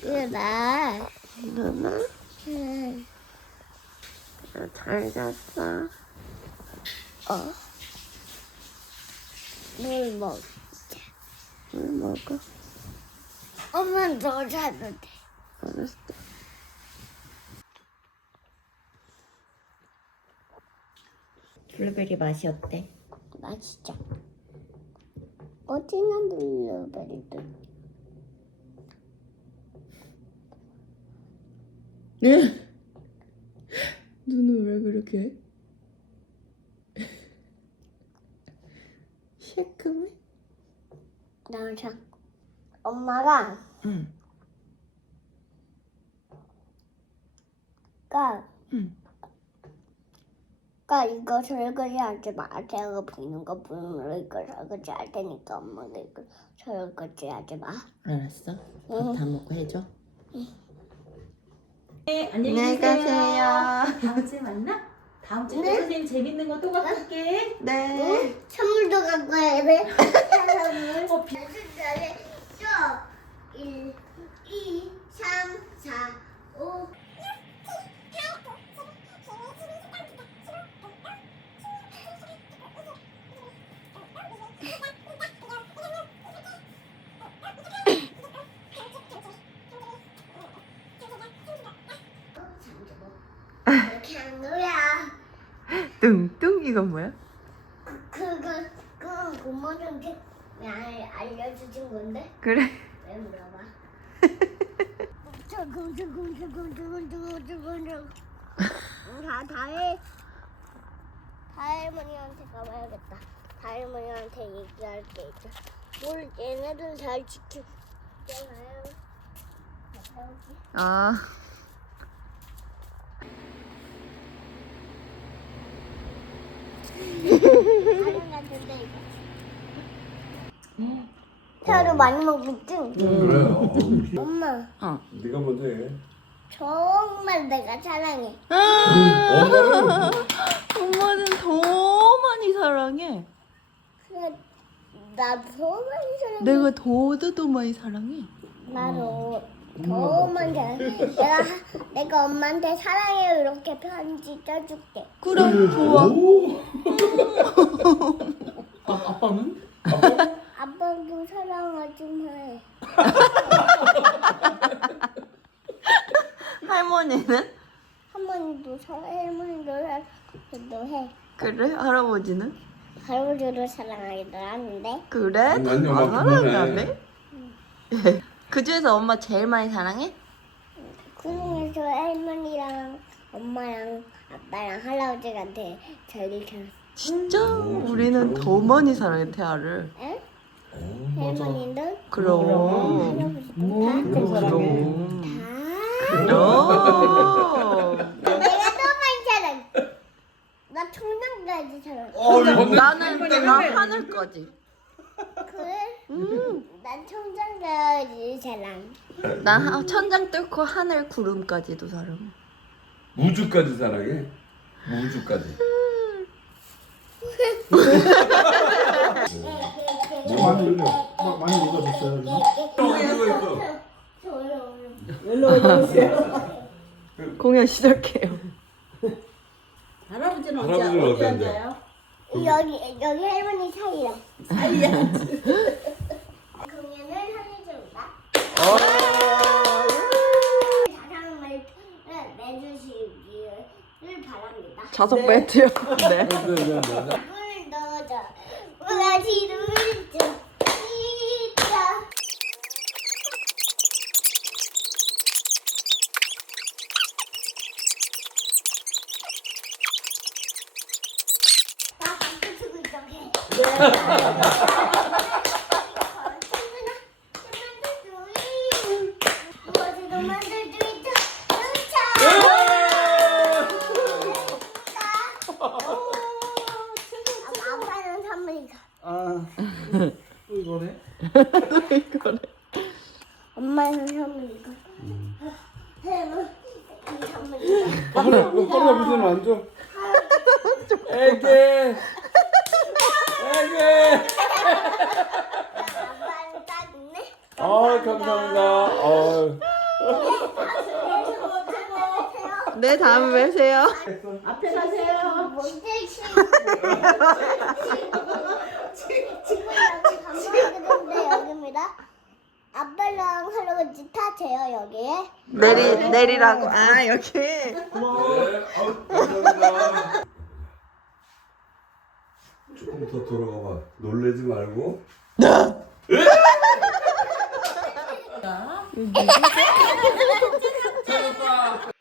그래. 누나 응. 잘 잤어. 어. 물 먹. 물 먹어. 엄마는 더 자도 돼. 알았어. 블루베리 맛이 어때? 맛있죠? 어디는 블루베리도. 네. 눈을 왜 그렇게 해? 시큼해? 나랑 엄마가 응. 까. 응. 까 이거 설거지 하지 마. 제가 보는 거 보면 이거 설거지 할 테니까 엄마가 이거 설거지 하지 마. 알았어. 응. 밥다 먹고 해줘. 네, 안녕히 안녕히 계세요. 가세요. 다음 주에 만나? 다음 주에 또 네. 선생님 재밌는 거 또 갖고 올게. 네. 응? 선물도 갖고 와야 돼. 선물. 어, 비- 잘해. 저 1, 2, 3, 4, 5. 거야. 뚱뚱 이건 뭐야? 그거 그건 고모한테 알 알려주신 건데 그래. 왜 물어봐? 조금 조금 조금 조금 조금 조금 조금 다 다해 다할머니한테 가봐야겠다. 다할머니한테 얘기할게 이제. 뭘 얘네들 잘 지키잖아요. 올게. 아. 이거. 태아도 많이 먹었지? 그래. 어, 엄마 어. 네가 먼저 해. 정말 내가 사랑해. 엄마는 엄마는 더 많이 사랑해. 그래 나더 많이 사랑해. 내가 더더 더 많이 사랑해. 나도 더 사랑해. 내가 내가 엄마한테 사랑해요 이렇게 편지 써줄게. 그럼 좋아. 오. 아, 아빠는? 아빠? 아빠도 사랑하지 해. 할머니는? 할머니도 사랑해. 할머니도 사랑하기도 해. 그래? 할아버지는? 할아버지도 사랑하기도 하는데 그래? 아니, 다 엄마 사랑하네. 그 중에서 엄마 제일 많이 사랑해? 그 중에서 할머니랑 엄마랑 아빠랑 할아버지한테 제일 잘. 진짜 오, 우리는 진짜? 더 많이 사랑해 태아를. 응? 어, 맞아. 할머니는 그럼. 할아버지도 다. 그럼. 다. 그럼. 내가 더 많이 사랑. 나 청량까지 사랑. 어, 나는 나 하늘까지. 그래? 음. 난 청량까지 사랑. 나 하- 천장 뚫고 하늘 구름까지도 사랑해. 우주까지 사랑해. 우주까지. 뭐 많이 올려. 막 많이 읽어줬어요. 지금? 일로 오세요. 공연 시작해요. 할아버지는 어디, 할아버지는 어디 앉아요? 여기 여기 할머니. 사이에 앉아. 공연을 내주시기를 바랍니다. 자석 배트요. 네. 네, 네, 네. 물 넣어줘. 우라지를 좀 진짜. 나 박수 치고 있어. 무엇이도 만들 수 있다. 아빠는 선물이가. 아, 또 이거네. 엄마는 선물이고. 햄은 이 선물이고. 하나, 너 꼬리가 무슨 안 줘? 애기. 애기. 아빠는 딱 있네. 아, 감사합니다. 아, 네, 다음 왜세요? 앞에 가세요. 뭔데 지금 지금 여기 감사하는데 여기입니다. 아빠랑 타세요 여기에. 내리 내리라고. 아 여기. 네, 아우, 감사합니다. 조금 더 돌아가 봐. 놀래지 말고. 잘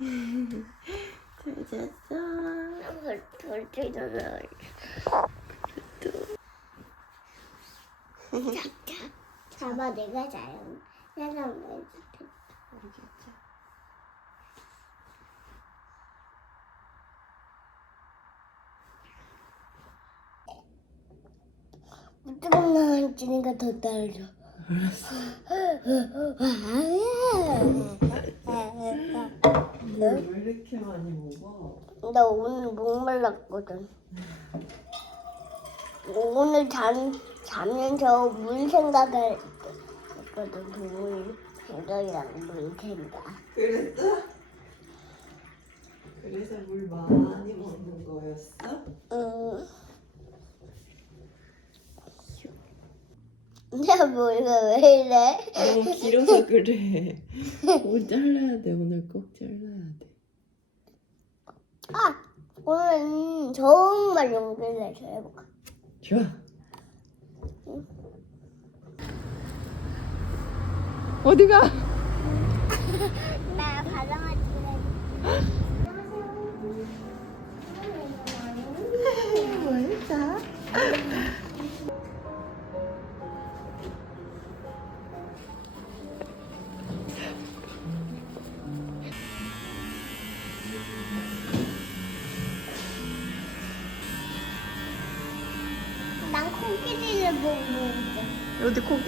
잤어. 돌지잖아. 잡아 내가 자요. 내가 왜 무조건 나만 주니까 더 떨려. 왜 이렇게 많이 먹어? 나 오늘 목말랐거든. 오늘 잠, 자면서 물 생각을 했거든. 물 생각이랑 물 생각. 그랬어? 그래서 물 많이 먹는 거였어? 응. 내 머리가 왜 이래? 너무 길어서 그래. 뭘 잘라야 돼. 오늘 꼭 잘라야 돼. 아! 오늘 정말 용기를 내서 해볼까? 좋아. 어디가?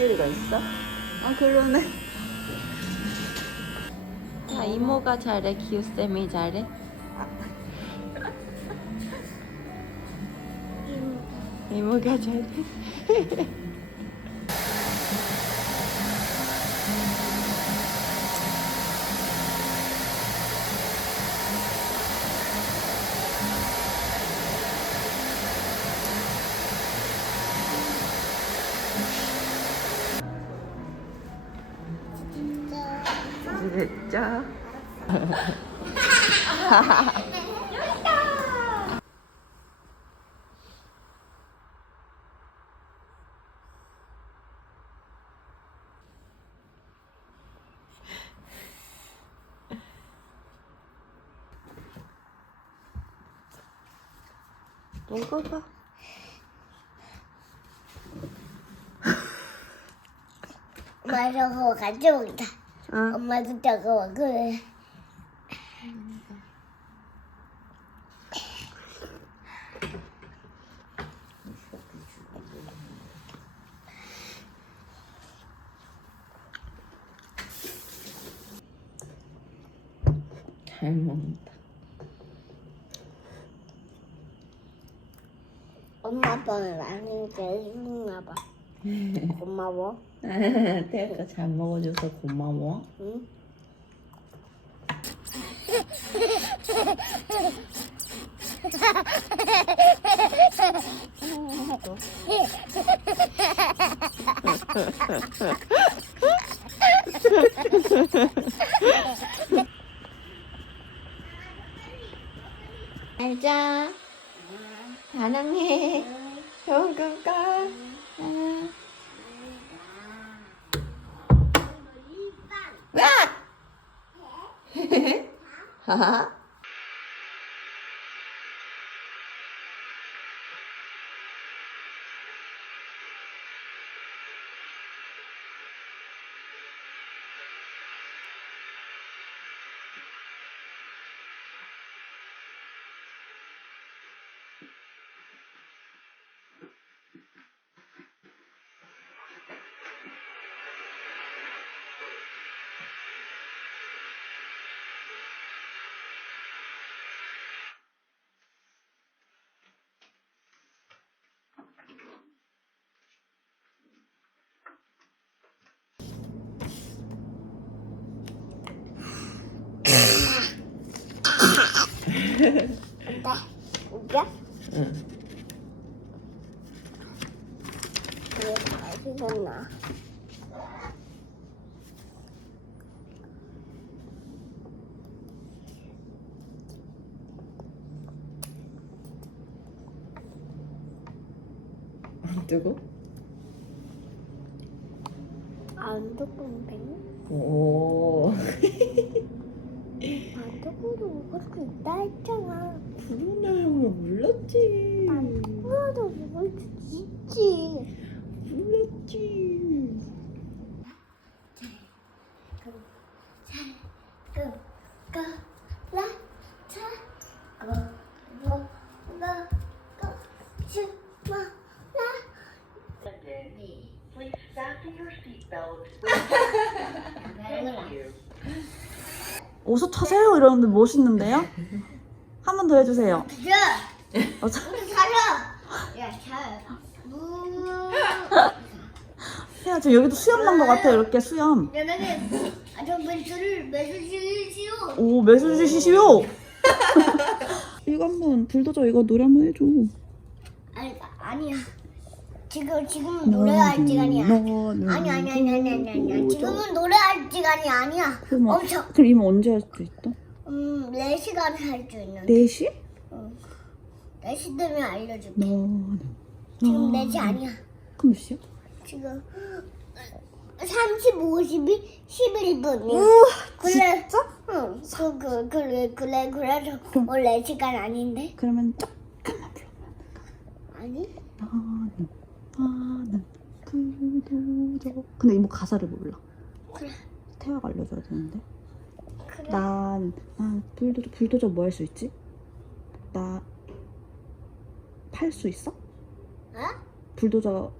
코끼리가 있어? 아 그러네. 자 이모가 잘해, 기우쌤이 잘해. 이모가 잘해. 먹어봐. 엄마 저거 가져오자. 응. 엄마도 저거 그래. 잘 먹는다. 엄마 아빠는 나는 계속나 봐. 고마워. 태아가 잘 먹어줘서 고마워. 응? 알자. 사랑해. 좋은 꿈 꿔. 응. 그게 잘 생겼나? 안 뜨고? 안 뜨거운데? 오. 안 수 있다 했잖아. 나면 몰랐지. 안 뜨거워도 먹을 수 있지. 몰랐지. 끄, 끄, 라, 차, 끄, 뭐, 나, 끄, 시, 마, 라. Please fasten your seatbelt. Thank you. 어서 타세요 이러는데 멋있는데요? 한 번 더 해주세요. 자, 어, 자, 우리 가자. 야, 자. 무. 해야 지 여기도 수염 난 것 같아 이렇게 수염. 아. 오 매수 주시시오. 이거 한번 불도저 이거 노래 한번 해줘. 아니, 아니야. 지금 지금은 노래할 시간이 아니야. 아니 아니 아니 아니 아니 아니. 지금은 노래할 시간이 아니야. 그럼, 어- 그럼 이모 언제 할 수 있다? 음, 4시간 할수 있는데. 4시? 4시 되면 알려줄게. 너는 지금 4시 아니야. 그럼 몇 시야? 지금 35, 12, 11분이야. 우와 그래. 진짜? 응. 그, 그, 그래, 그래, 그래서 원래 시간 아닌데? 그러면 조금만 불러. 아니? 나는 나는 불도저. 근데 이모 가사를 몰라. 그래. 태화가 알려줘야 되는데. 그래. 난, 난 불도저, 불도저 뭐 할 수 있지? 나 팔 수 있어? 어? 불도저,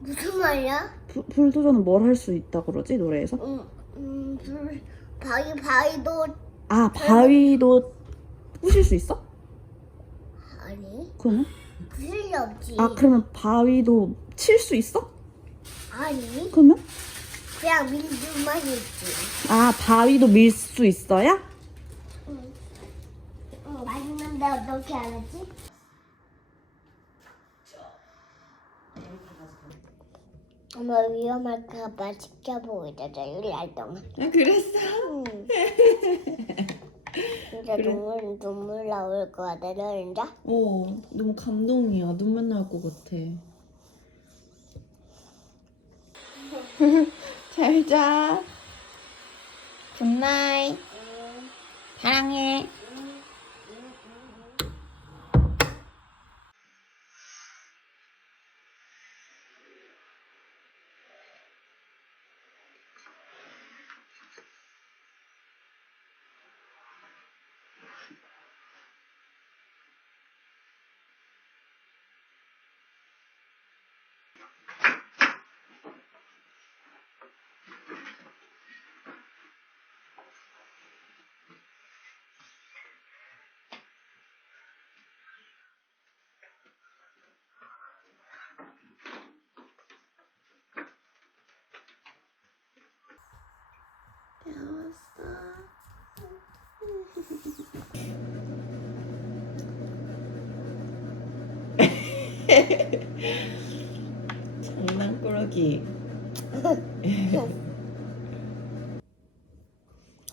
무슨 말이야? 불, 불도저는 뭘 할 수 있다 그러지 노래에서? 음, 음, 불, 바위, 바위도 아 바위도 부실 수 있어? 아니. 그러면? 부실 리 없지. 아 그러면 바위도 칠 수 있어? 아니. 그러면? 그냥 밀주만 있지. 아 바위도 밀 수 있어야? 응, 맛있는데 어떻게 알았지? 엄마 위험할까봐 지켜보고 있었어, 일날 동안. 아 그랬어? 응. 진짜 눈물, 눈물 나올 것 같아, 너 진짜? 어 너무 감동이야. 눈물 날것 같아. 잘 자. 굿나잇. 사랑해. 장난꾸러기.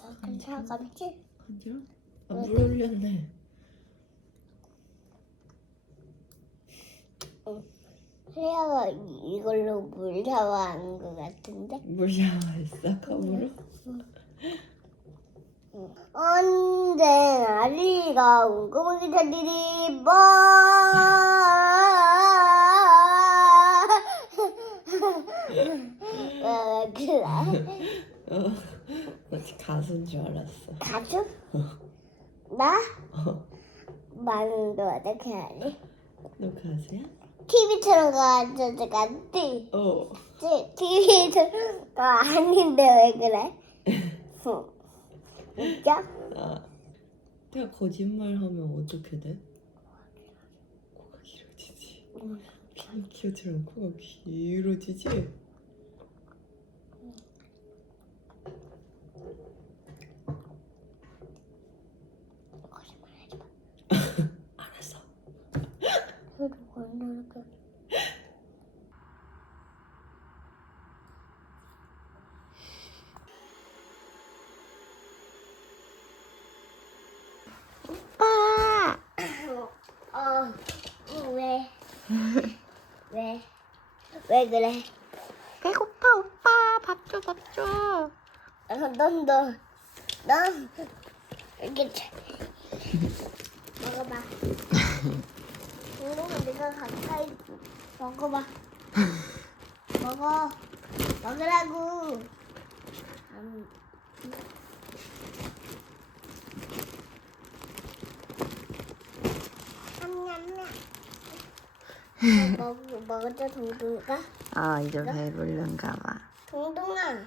아, 괜찮았지? 아니야? 아, 물 올렸네. 혜야가 이걸로 물 샤워하는 것 같은데? 물 샤워했어 컵으로? 언제나 네가 궁금하게 달리리 뭐 어, 그래 어, 나 가수인 줄 알았어. 가수? 나? 많은 거 어떻게 하니? 너 가수야? TV 틀어가지고 갔지? 어. TV 틀어가 아닌데 왜 그래? 응. 아, 내가 거짓말하면 어떻게 돼? 코가 길어지지. 피노키오처럼 코가 길어지지 마. 알았어. 그리고 얼마나 그 오빠. 어, 왜? 왜? 왜 그래? 배고파 오빠 밥 줘 밥 줘. 어, 넌, 너, 넌 이렇게 차- 먹어봐. 이거는 내가 가까이 먹어봐. 먹어. 먹으라고. 음. 냠냠냠. 먹, 먹었죠, 동동이가? 아 이제 배부른가 봐. 동동아.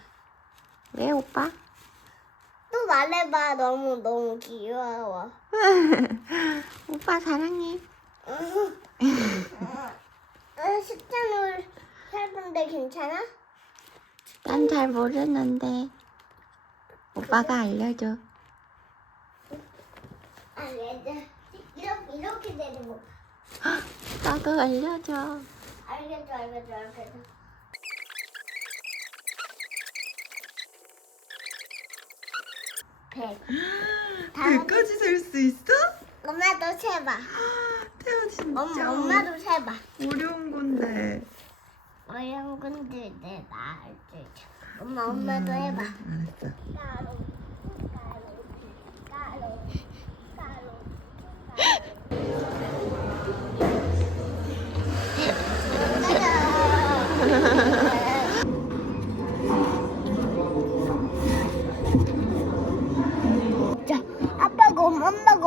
왜 오빠? 또 말해봐. 너무 너무 귀여워. 오빠 사랑해. 어, 식단을 해본데 괜찮아? 난 잘 모르는데 오빠가 알려줘. 아, 얘들 이렇게 이렇게 되는 거. 나도 알려줘. 알겠어, 알겠어, 알겠어. 백. 다음 셀수 있어? 엄마도 세봐. 태아 진짜 엄마 엄마도 세봐. 어려운 건데. 어려운 건데 내 나을 줄. 엄마 엄마도 해봐. 알았어. 까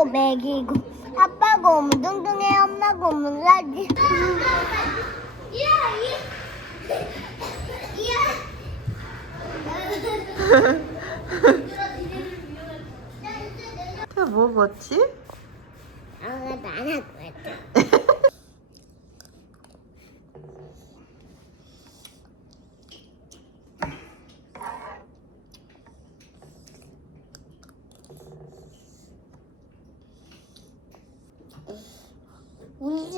먹이고 아빠고 둥둥해 엄마고 물라지 태아 뭐 먹었지? 아가 나나 거야. 우리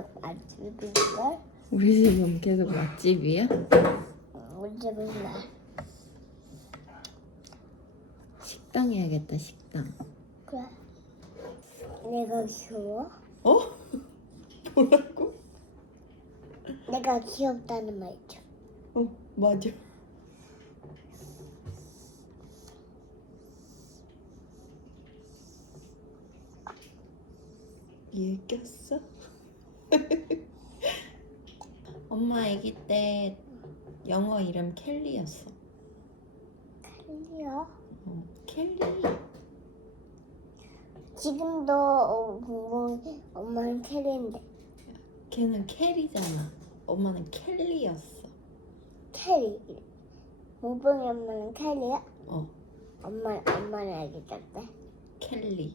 대략 맛집인걸? 우리 집은 계속 맛집이야? 우리 집은 나 식당 해야겠다 식당. 그래. 내가 귀여워? 어? 뭐라고? 내가 귀엽다는 말이죠. 어 맞아. 얘 꼈어? 엄마 아기 때 영어 이름 켈리였어. 클리어? 어, 켈리. 지금도 어, 엄마는 캐리인데 걔는 캐리잖아. 엄마는 켈리였어. 캐리. 모봉이 엄마는 캐리야? 어, 엄마 엄마는 알기 때. 켈리.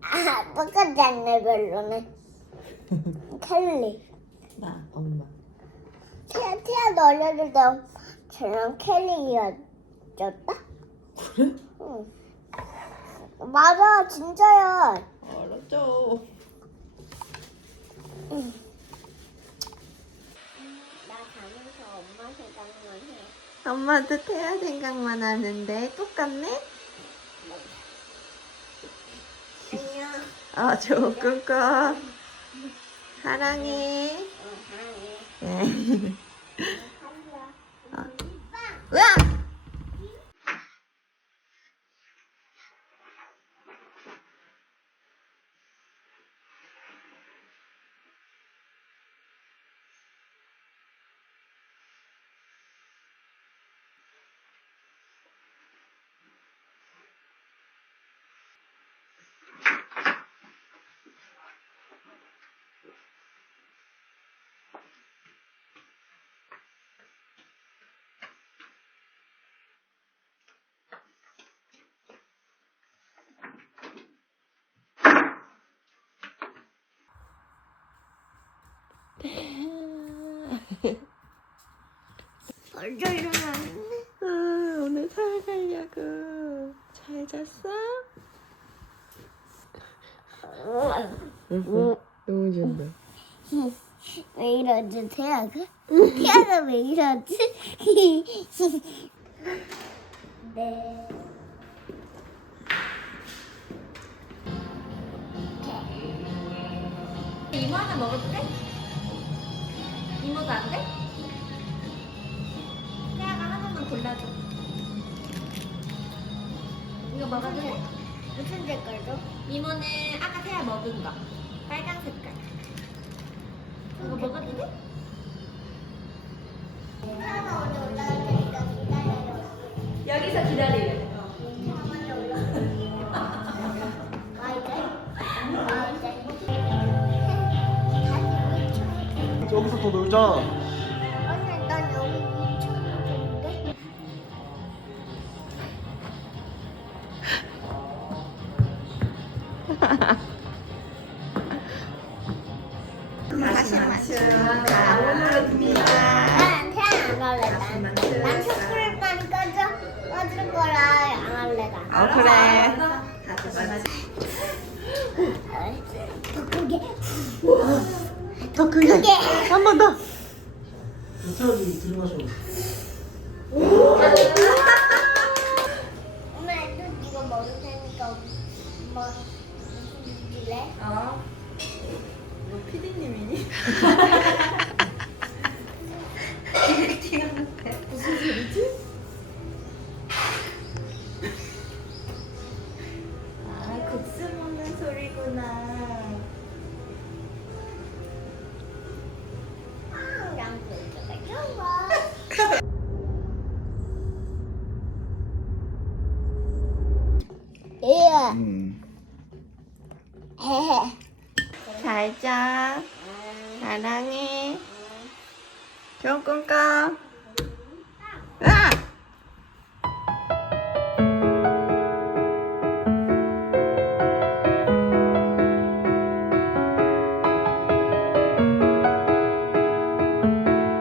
아 똑같지 않네 별로는. 캘리. 나 엄마. 태아 태아도 어렸을 때 저랑 캘리였었다? 그래? 응. 맞아 진짜야. 알았죠. 나 가면서 엄마 생각만 해. 엄마도 태아 생각만 하는데 똑같네? 안녕. 아 조금 꺼. 사랑해. 어, 사랑해. 네. 안녕. 으아! 벌써 일어났네. 아, 오늘 살아가려고. 잘 잤어? 너무 좋다. 왜 이러지, 태아가? 태아가 왜 이러지? 네. 이만한 먹을 때? 이모도 안 돼? 태아가 하나만 골라줘. 이거 먹어도 돼? 무슨 색깔도? 이모는 아까 태아 먹은 거. 빨간 색깔. 이거 먹어도 돼? 태아가 오늘 올라갈 테니까 기다려요. 여기서 기다리래. 놀자. 무슨